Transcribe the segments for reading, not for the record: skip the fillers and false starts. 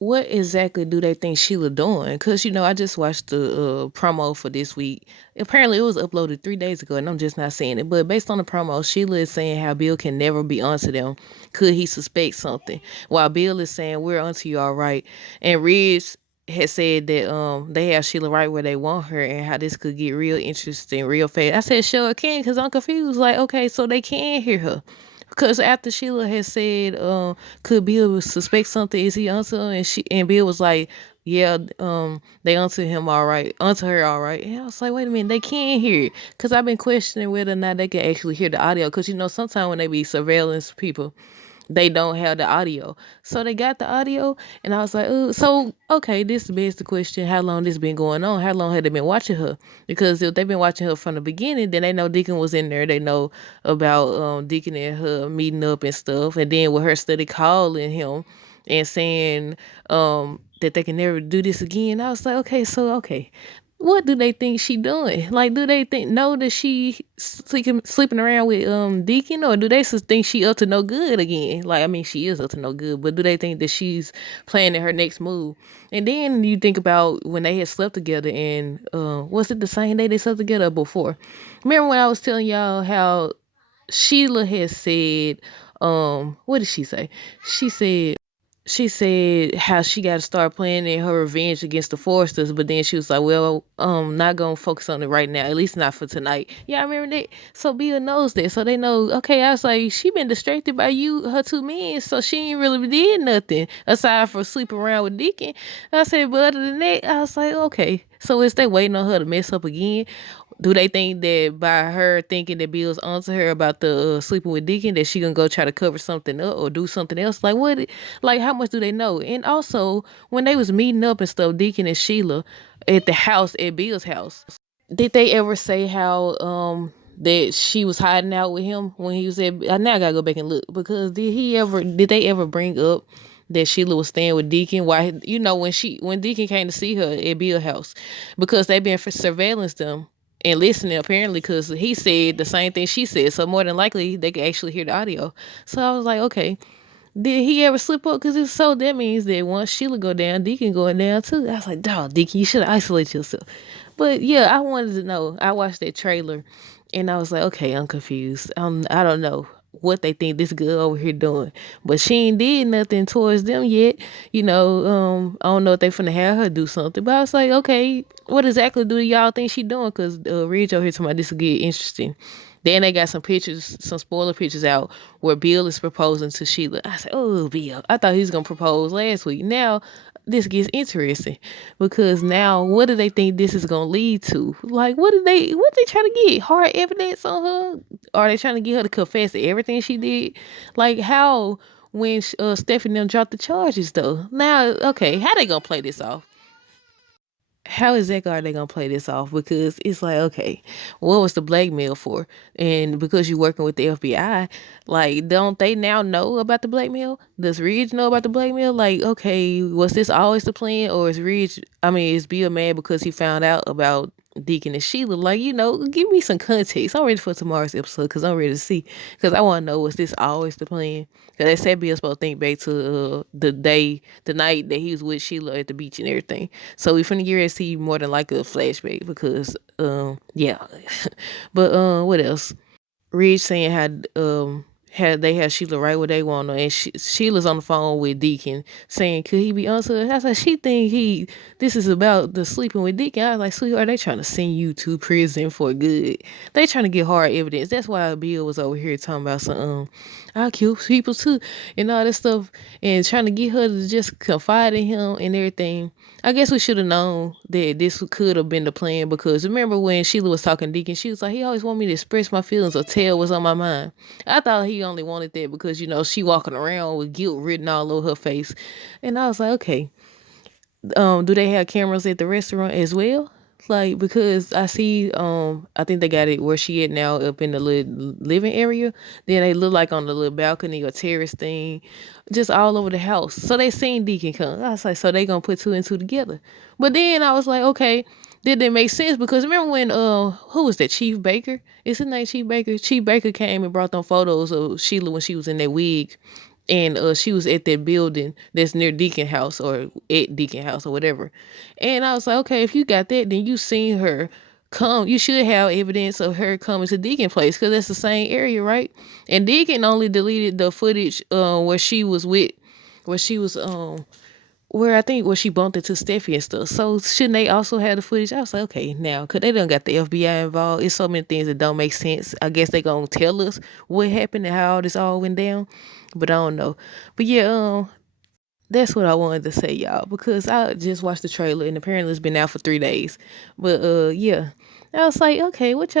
What exactly do they think Sheila doing? Cause I just watched the promo for this week. Apparently, it was uploaded 3 days ago, and I'm just not seeing it. But based on the promo, Sheila is saying how Bill can never be onto them. Could he suspect something? While Bill is saying we're onto you all right, and Ridge had said that they have Sheila right where they want her, and how this could get real interesting, real fast. I said sure it can, cause I'm confused. Like okay, so they can hear her. Because after Sheila had said, could Bill suspect something? Is he onto her? And Bill was like, yeah, they onto him all right, onto her all right. And I was like, wait a minute, they can't hear it. Because I've been questioning whether or not they can actually hear the audio. Because sometimes when they be surveillance people, they don't have the audio. So they got the audio, and I was like, so okay, this begs the question: how long this been going on? How long had they been watching her? Because if they've been watching her from the beginning, then they know Deacon was in there. They know about Deacon and her meeting up and stuff, and then with her study calling him and saying that they can never do this again. I was like, okay, so okay, what do they think she doing? Like, do they know that she sleeping around with Deacon, or do they just think she up to no good again? Like, I mean, she is up to no good, but do they think that she's planning her next move? And then you think about when they had slept together, and was it the same day they slept together or before? Remember when I was telling y'all how Sheila had said, what did she say? She said she said how she got to start planning her revenge against the Foresters, but then she was like, "Well, not gonna focus on it right now, at least not for tonight." Yeah, I remember that. So Bill knows that, so they know. Okay, I was like, she been distracted by her two men, so she ain't really did nothing aside for sleeping around with Deacon. I said, but other than that, I was like, okay. So is they waiting on her to mess up again? Do they think that by her thinking that Bill's onto her about the sleeping with Deacon, that she gonna go try to cover something up or do something else? Like what? Like how much do they know? And also, when they was meeting up and stuff, Deacon and Sheila at the house at Bill's house, did they ever say how that she was hiding out with him when he was at? Now I gotta go back and look because did they ever bring up that Sheila was staying with Deacon? Why when Deacon came to see her at Bill's house, because they been for surveillance them and listening apparently because he said the same thing she said, so more than likely they could actually hear the audio. So I was like, okay, did he ever slip up? Because if so, that means that once Sheila go down, Deacon going down too. I was like, dog, Deacon, you should isolate yourself. But yeah, I wanted to know. I watched that trailer and I was like, okay, I'm confused. I don't know what they think this girl over here doing. But she ain't did nothing towards them yet. I don't know if they finna have her do something. But I was like, okay, what exactly do y'all think she doing? Because Ridge over here talking about this will get interesting. Then they got some pictures, some spoiler pictures out where Bill is proposing to Sheila. I said, "Oh, Bill! I thought he was gonna propose last week. Now this gets interesting because now what do they think this is gonna lead to? Like, what they trying to get? Hard evidence on her? Are they trying to get her to confess to everything she did? Like how when Stephanie them dropped the charges though? Now, okay, how they gonna play this off? How exactly are they gonna play this off? Because it's like, okay, what was the blackmail for? And because you're working with the FBI, like, don't they now know about the blackmail? Does Ridge know about the blackmail? Like, okay, was this always the plan, or is Ridge? I mean, is Bill mad because he found out about Deacon and Sheila? Like, give me some context. I'm ready for tomorrow's episode because I'm ready to see. Because I want to know, was this always the plan? Because they said Bill's supposed to think back to the night that he was with Sheila at the beach and everything. So we finna get ready to see more than like a flashback because yeah. But what else? Ridge saying had they had Sheila right where they want her, and Sheila's on the phone with Deacon saying, "Could he be answered?" I said, "She think this is about the sleeping with Deacon." I was like, "Sweetheart, they trying to send you to prison for good. They trying to get hard evidence. That's why Bill was over here talking about some I'll kill people too and all this stuff, and trying to get her to just confide in him and everything." I guess we should have known that this could have been the plan because remember when Sheila was talking to Deacon, she was like, he always wanted me to express my feelings or tell what's on my mind. I thought he only wanted that because, she walking around with guilt written all over her face. And I was like, okay, do they have cameras at the restaurant as well? Like, because I see, I think they got it where she at now up in the little living area. Then they look like on the little balcony or terrace thing, just all over the house. So they seen Deacon come. I was like, so they gonna put two and two together. But then I was like, okay, did they make sense? Because remember when, who was that? Chief Baker? Is his name Chief Baker? Chief Baker came and brought them photos of Sheila when she was in that wig and she was at that building that's near Deacon House or at Deacon House or whatever. And I was like, okay, if you got that, then you seen her come. You should have evidence of her coming to Deacon Place because that's the same area, right? And Deacon only deleted the footage where she was where I think where she bumped into Steffi and stuff. So shouldn't they also have the footage? I was like, okay, now, cause they done got the FBI involved. It's so many things that don't make sense. I guess they gonna tell us what happened and how this all went down, but I don't know. But yeah, that's what I wanted to say, y'all, because I just watched the trailer and apparently it's been out for 3 days. But yeah, I was like, okay, what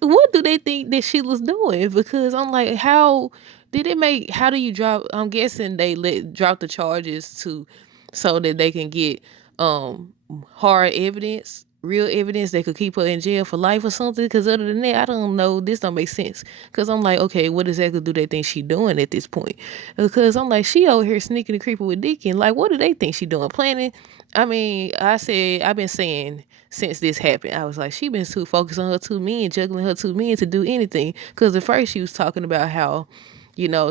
what do they think that she was doing? Because I'm like, how did it make? How do you drop? I'm guessing they drop the charges to so that they can get um hard evidence, real evidence that could keep her in jail for life or something. Because other than that, I don't know. This don't make sense. Because I'm like, okay, what exactly do they think she doing at this point? Because I'm like, she over here sneaking and creeping with Deacon. Like, what do they think she doing? Planning? I mean, I've been saying since this happened, I was like, she been too focused on her two men, juggling her two men to do anything. Because at first she was talking about how,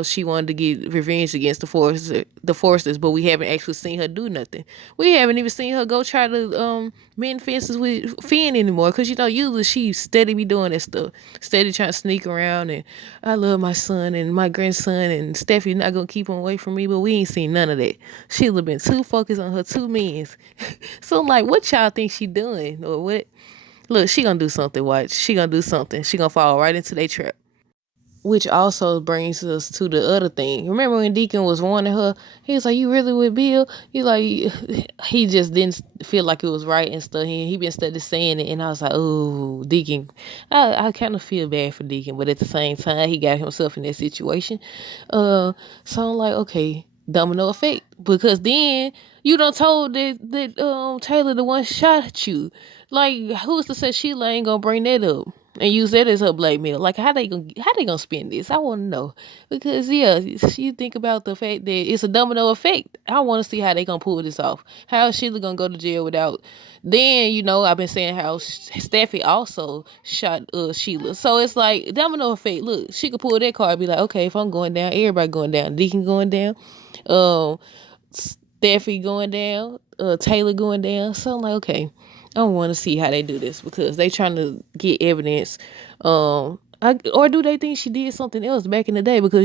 she wanted to get revenge against the Forsters, but we haven't actually seen her do nothing. We haven't even seen her go try to mend fences with Finn anymore, because usually she steady be doing that stuff, steady trying to sneak around and I love my son and my grandson and Steffi not gonna keep him away from me, but we ain't seen none of that. She'll have been too focused on her two men's. So I'm like, what y'all think she doing or what? Look, she gonna do something. Watch, she gonna do something. She gonna fall right into their trap. Which also brings us to the other thing. Remember when Deacon was warning her? He was like, "You really with Bill?" He like he just didn't feel like it was right and stuff. He been steady saying it, and I was like, "Oh, Deacon." I kind of feel bad for Deacon, but at the same time, he got himself in that situation. So I'm like, okay, domino effect, because then you done told that Taylor the one shot at you. Like, who's to say Sheila ain't gonna bring that up and use that as her blackmail? Like, how they gonna spend this? I want to know, because yeah, you think about the fact that it's a domino effect. I want to see how they gonna pull this off. How is Sheila gonna go to jail without? Then I've been saying how Steffi also shot Sheila, so it's like domino effect. Look, she could pull that card and be like, okay, if I'm going down, everybody going down. Deacon going down. Um, Steffi going down, Taylor going down. So I'm like, okay, I want to see how they do this because they trying to get evidence. Or do they think she did something else back in the day? Because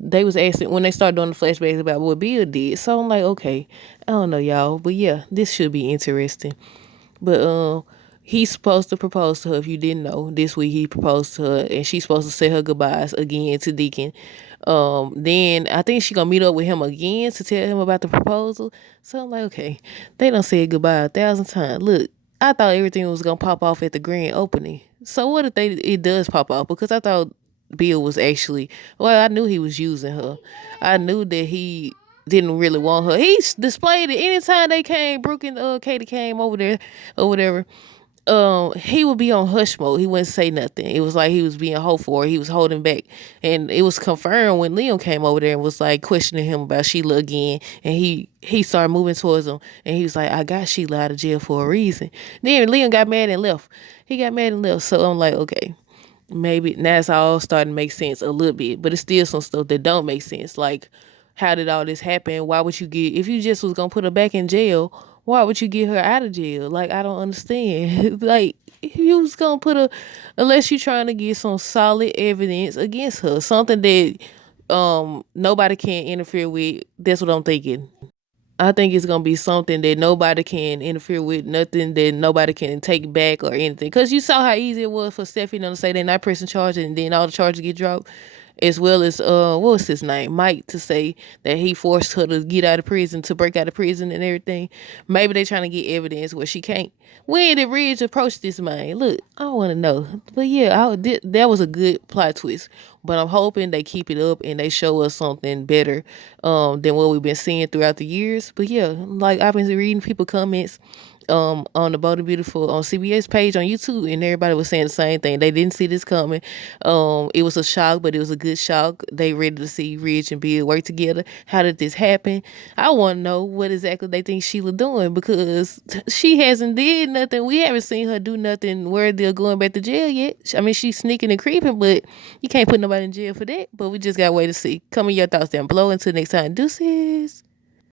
they was asking when they started doing the flashbacks about what Bill did. So I'm like, okay, I don't know, y'all, but yeah, this should be interesting. But he's supposed to propose to her. If you didn't know, this week he proposed to her, and she's supposed to say her goodbyes again to Deacon. Then I think she gonna meet up with him again to tell him about the proposal. So I'm like, okay, they done said goodbye 1,000 times. Look, I thought everything was gonna pop off at the grand opening. So what if it does pop off? Because I thought Bill was actually, well, I knew he was using her. I knew that he didn't really want her. He displayed it anytime they came. Brooke and Katie came over there or whatever. He would be on hush mode. He wouldn't say nothing. It was like he was being hopeful or he was holding back. And it was confirmed when Liam came over there and was like questioning him about Sheila again. And he started moving towards him. And he was like, I got Sheila out of jail for a reason. Then Liam got mad and left. He got mad and left. So I'm like, okay, maybe now it's all starting to make sense a little bit. But it's still some stuff that don't make sense. Like, how did all this happen? Why would you if you just was going to put her back in jail, why would you get her out of jail? Like, I don't understand. Like, if you was gonna unless you're trying to get some solid evidence against her, something that nobody can interfere with. That's what I'm thinking. I think it's gonna be something that nobody can interfere with, nothing that nobody can take back or anything. Cause you saw how easy it was for Stephanie to say they're not pressing charges, and then all the charges get dropped, as well as what was his name, Mike, to say that he forced her to get out of prison, to break out of prison and everything. Maybe they trying to get evidence where she can't. When did Ridge approach this man? Look, I want to know. But yeah, that was a good plot twist. But I'm hoping they keep it up and they show us something better than what we've been seeing throughout the years. But yeah, like I've been reading people comments on the Bold Beautiful on CBS page on YouTube, and everybody was saying the same thing. They didn't see this coming. It was a shock, but it was a good shock. They ready to see Rich and Bill work together. How did this happen? I want to know what exactly they think Sheila doing, because she hasn't did nothing. We haven't seen her do nothing worthy of going back to jail yet. I mean, she's sneaking and creeping, but you can't put nobody in jail for that. But we just gotta wait to see. Come in your thoughts down below. Until next time, deuces.